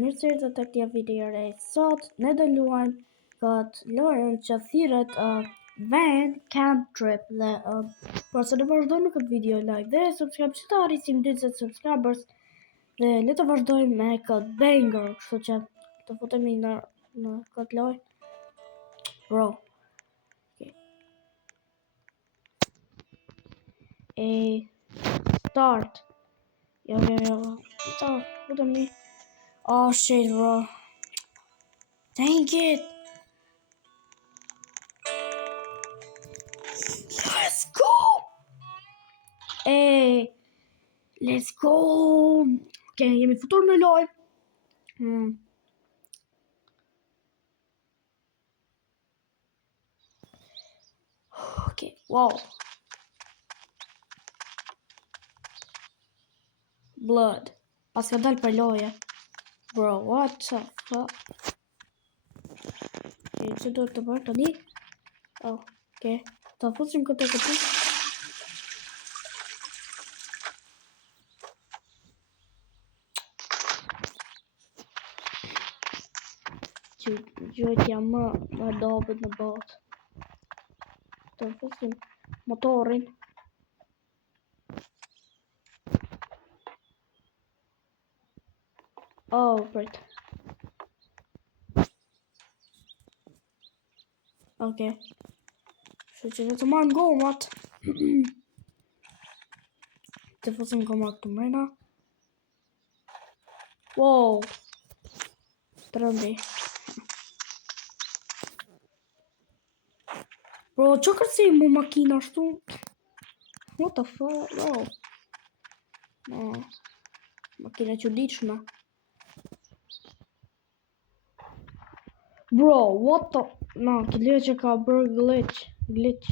Mirë se erdhët te këtij video re. Sot ne do luajmë këtë lojën që thirret Van Camp Trip dhe por se do vazhdojmë këtë video like dhe subscribe që të arrisim 20 subscribers dhe le të vazhdojmë me këtë banger, kështu që të futemi në këtë lojë. Bro. Okay. Start. Yo. Futemi. Oh shit, bro. Dang it. Let's go. Let's go. Okay, jemi futur në lojë. Okay, wow. Blood. Pas ka dalë për loje. Bro, what the fuck? Okay, që duhet të bërë tani? Oh, okay. Ta fusim këtë. Gjëtja më dobët në botë. Ta fusim motorin. Oh, right. Okay. Që që të marrë gomat. Të fusim gomat të mrena. Wow. Trëndi. Bro, që kërësi mu makina ashtu? What the fuck? Wow. No. Makina që diqme. Bro, what the... No, këtë që ka bërë glitch.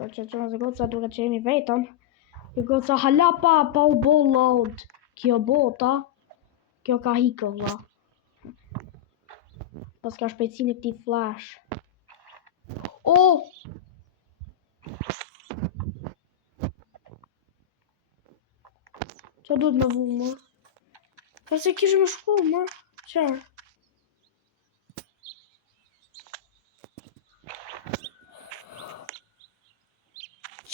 Që në goca duke që jemi vetëm. Kjo goca halapa pa u bo load. Kjo bota. Kjo ka hiko vla. Pas ka shpejtësin e këti flash. Oh! Qa duhet me vu, mër? Pas e kishë me shku, mër? Qarë?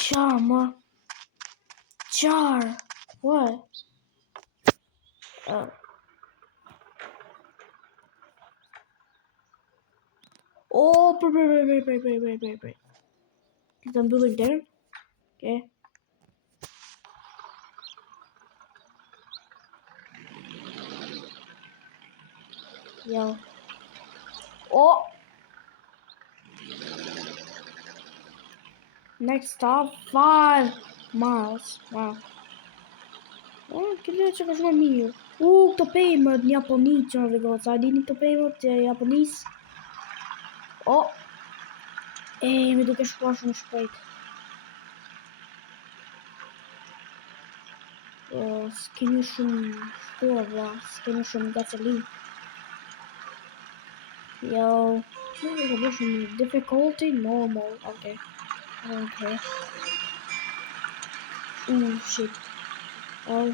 Qarë, mër? Qarë? What? Oh, pray. Këtë mbyllim derën. Okay. Yo. Oh! Next stop, 5 miles. Wow. Oh, këtë që ka shumë mirë. Këto pejmët në Japoni që në regoca. A dini këto pejmët të Japonisë? Oh! Mi duke shkua shumë shpejt. S'keni shumë shkua, vla. S'keni shumë gasolin. Yo. Difficulty normal. Okay. Oh shit. Oh,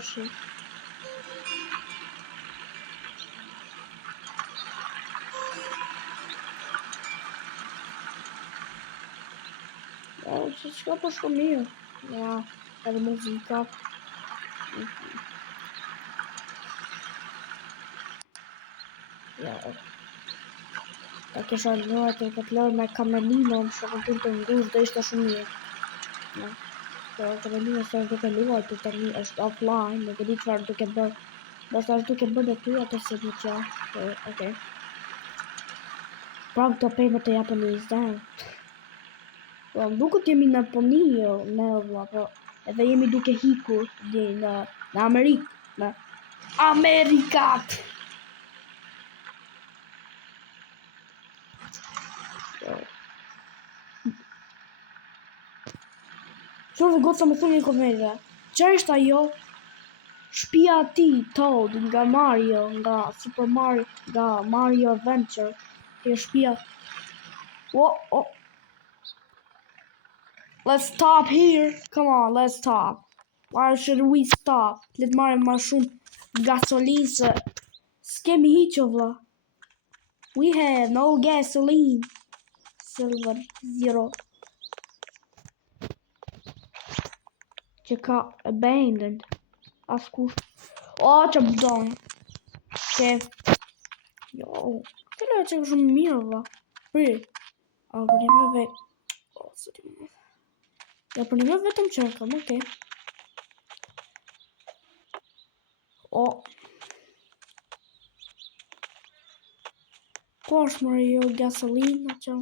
që shka po shko mirë. Ja, edhe muzika. Ja. Ta kisha luar të këtë lojë me Kamelino, më shko të ngush dhe ishte shumë mirë. Ja. Por Kamelino së duke luar të tani është offline, nuk e di çfarë duke bërë. Basta është duke bërë dhe ty atë se një qa. Okay. Pra këto pejmët të Japonisë, da. Po, duket jemi në Japoni, ne vlla, po edhe jemi duke hikur në Amerikë, në Amerikat. Qërë goca më thunë një komedja. Qërë është ajo? Shpia ti, Toad, nga Mario, nga Super Mario, nga Mario Adventure. Kjo shpia. Oh. Let's stop here. Come on, let's stop. Why should we stop? Letë marrim ma shumë gasoline se s'kemi hiq o vlla. We have no gasoline. Silver Zero. Që ka abandoned. Askush. O, që bëdojnë. Ke. Jo. Këllë e që shumë mirë vlla. Pri. A, për një me vetë. O, së ti më. Ja, për një me vetëm qërkëm, okej. O. Ku është mërë jo gasolina që?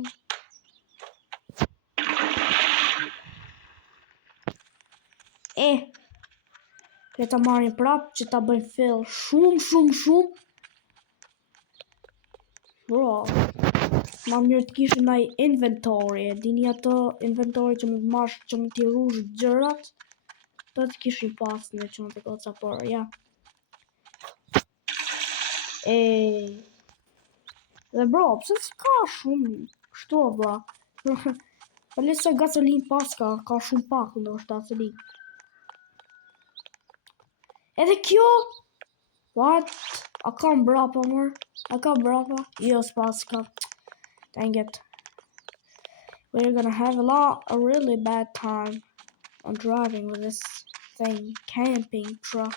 Le ta marrim prap që ta bëjmë fill shumë. Bro. Ma mirë të kishë ndaj inventory. Dini ato inventory që mund marrë që mund t'i rrush gjërat. Do të kishin pas në që mund të goca, por ja. Dhe bro, pse s'ka shumë kështu bla? Pale se gasolin pas ka shumë pak ndoshta gasolin. Edhe kjo? What? A kam brapa mër? A ka brapa? Jo, s'pas ka. Dang it. We're gonna have a really bad time on driving with this thing, camping truck.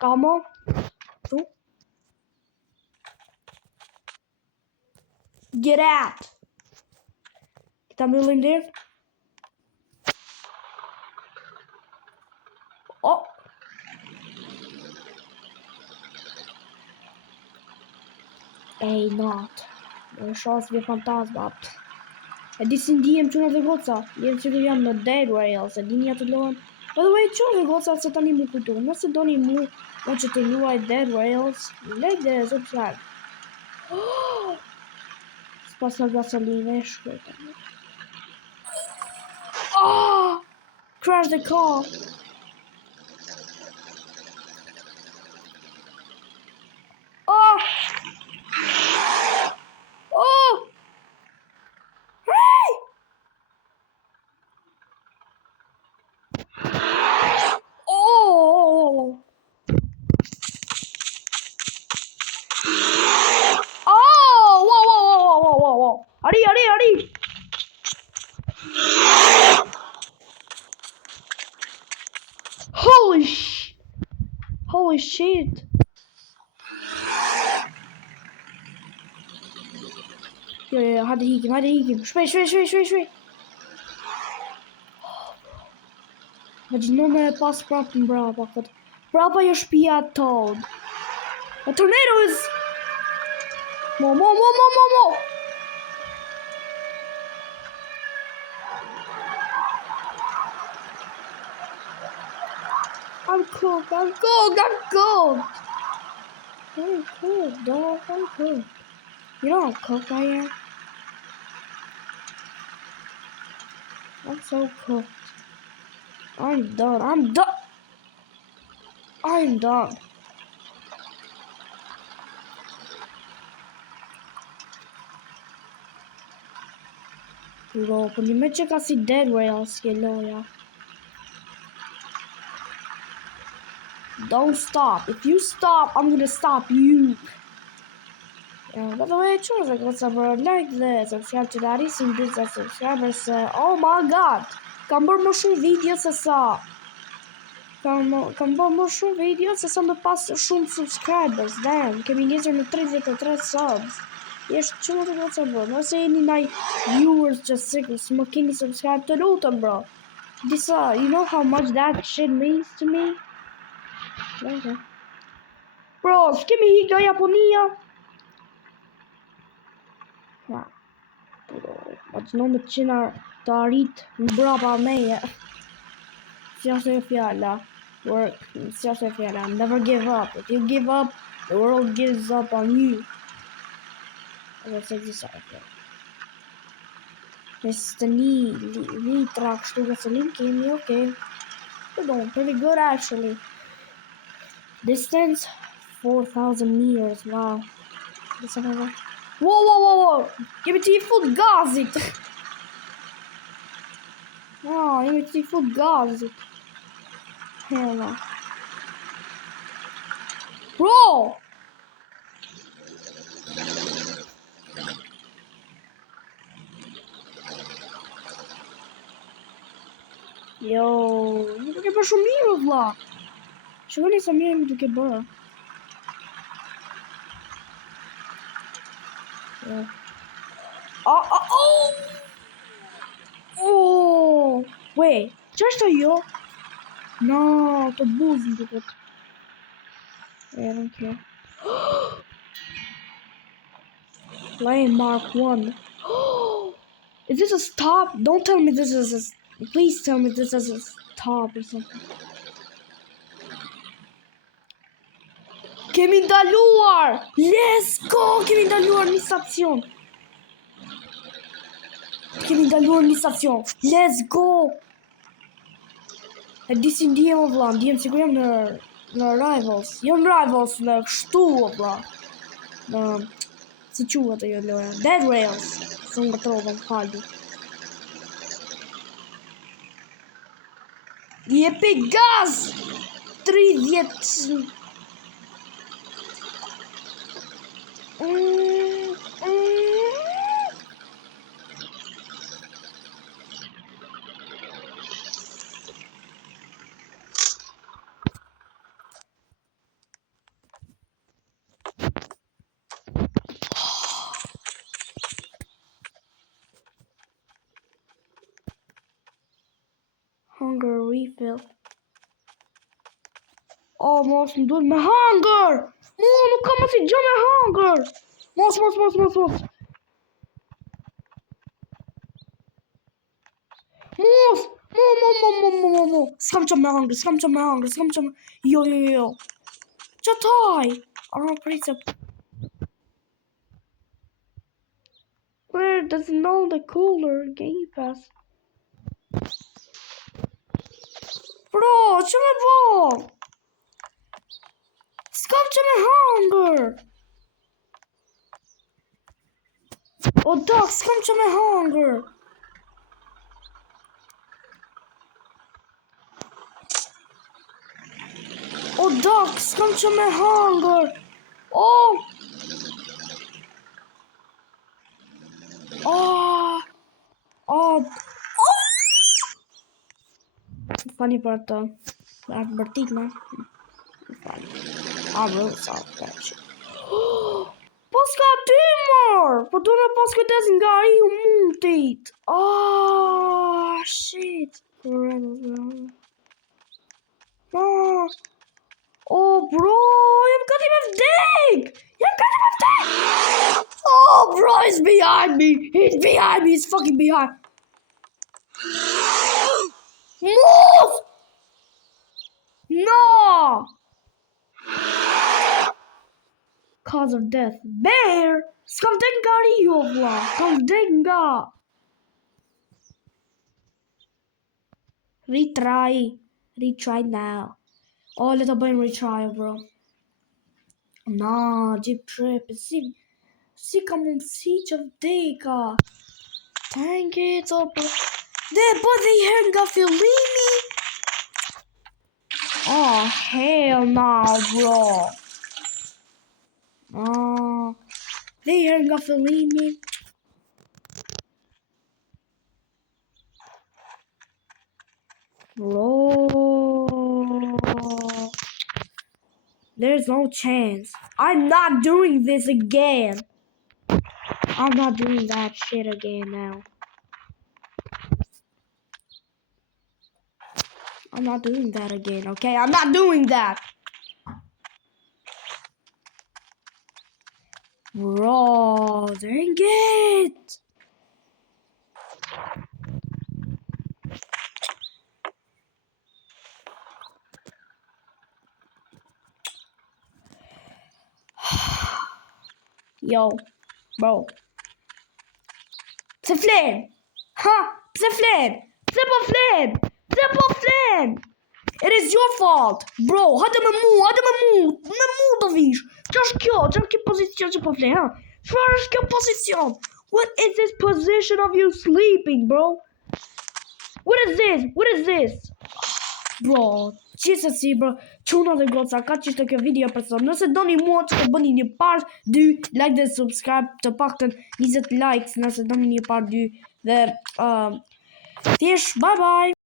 Come on. Tu? Get out. Këta mbyllim der. Oh. Ej, not. Në shans dhe fantasma. E di si ndihem që në dhe goca. Jem që jam në Dead Rails. E dini atë lohen. By the way, që dhe goca se tani mu kujtu. Nëse doni mu që të luaj Dead Rails, like dhe subscribe. S'pas në gasoline, shkujta. Oh! Crash the car. Oh! Oh! Hey! Oh! Oh! Whoa! Hurry! Holy shit! Jo, hadi hikim. Shpej. Imagjino me pas prap mbrapa këtë. Prapa jo shtëpia Toad. A tornado is... Mo! I'm cooked. I'm cooked, dog. I'm cooked. You know how cooked I am? I'm so cooked. I'm done. Bro, për një me që ka si Dead Rails ke loja. Don't stop. If you stop, I'm gonna stop you. Yeah, by the way, choose like what's up, bro? Like this, subscribe to that. Isim disa subscribers. Oh my god, kam bërë më shumë video se sa. Kam bërë më shumë video se sa më pas shumë subscribers. Damn, kemi njëzër në 33 subs. Jeshtë që më të what's up, bro? Nëse jeni naj viewers që s'më keni subscribe të lutëm, bro. Disa, you know how much that shit means to me? Okay. Bro, s'kemi hi nga Japonia? Imagjino me qena të arrit në brapa meje. S'jashtë e fjalla. S'jashtë e fjalla. Never give up. If you give up, the world gives up on you. Edhe se gjitha e fjalla. Nësë të një litra kështu gasolin kemi, okay. Pretty good actually. Distance 4,000 meters. Wow. This over. Wow. Jemi të i fut gazit. Jemi të i fut gazit. Hella. Bro! Jo, më duke bërë shumë mirë, vlla. Shikoni sa mirë më duke bërë. Oh! Wait, që është ajo? No, të buzë më duket. I don't care. Lane Mark 1. Is this a stop? Don't tell me this is a... Please tell me this is a stop or something. Kemi ndaluar! Let's go! Kemi ndaluar një stacion. Let's go! E di si ndihem o vlla, ndihem sikur jam në Rivals. Jo në Rivals, në kështu o vlla. Në... Si quhet ajo loja? Dead Rails. Së nga trova, më faldi. Jepi gaz! 30... Hunger refill. Oh, mos më duhet me hunger! Nuk kam asnjë gjë me hunger! Mos! Mo! S'kam qëm me hunger. Jo. Qataj! Pritse. Where does it know the cooler Game Pass? Bro, që me bo? S'kam që me hunger! O dak, s'kam që me hunger! Funny për të bërtit, ma. Bro, sa të shit. Po s'ka tymër! Po du në pas kujtes nga i u multit. Shit. Bro, jam gati me vdek! Bro, he's behind me! He's fucking behind! Move! No! Cause of death. Bear! S'kam vdek nga Rio, vlla! Kam vdek nga... Retry now. Le ta bëjmë retry, bro. Jeep trip. Si ka mundësi që vdeka? Dang it, bro. Po dhe I herë nga fillimi. Hell no, bro. Dhe I herë nga fillimi. Bro. There's no chance. I'm not doing this again. I'm not doing that shit again now. I'm not doing that again, okay? I'm not doing that! Bro, dang it! Yo, bro. Pse flen? Pse flen? It is your fault, bro. Hajde me mu do vish. Qa është kjo? Qa është kjo pozicion që po flen, Çfarë është kjo pozicion? What is this position of you sleeping, bro? What is this? What is this? Bro, gjithsesi bro, çuna dhe goca, ka që kjo video për sot. Nëse doni mua që të bëni një part 2, like dhe subscribe, të paktën 20 likes nëse doni një part 2 dhe thjesht bye bye.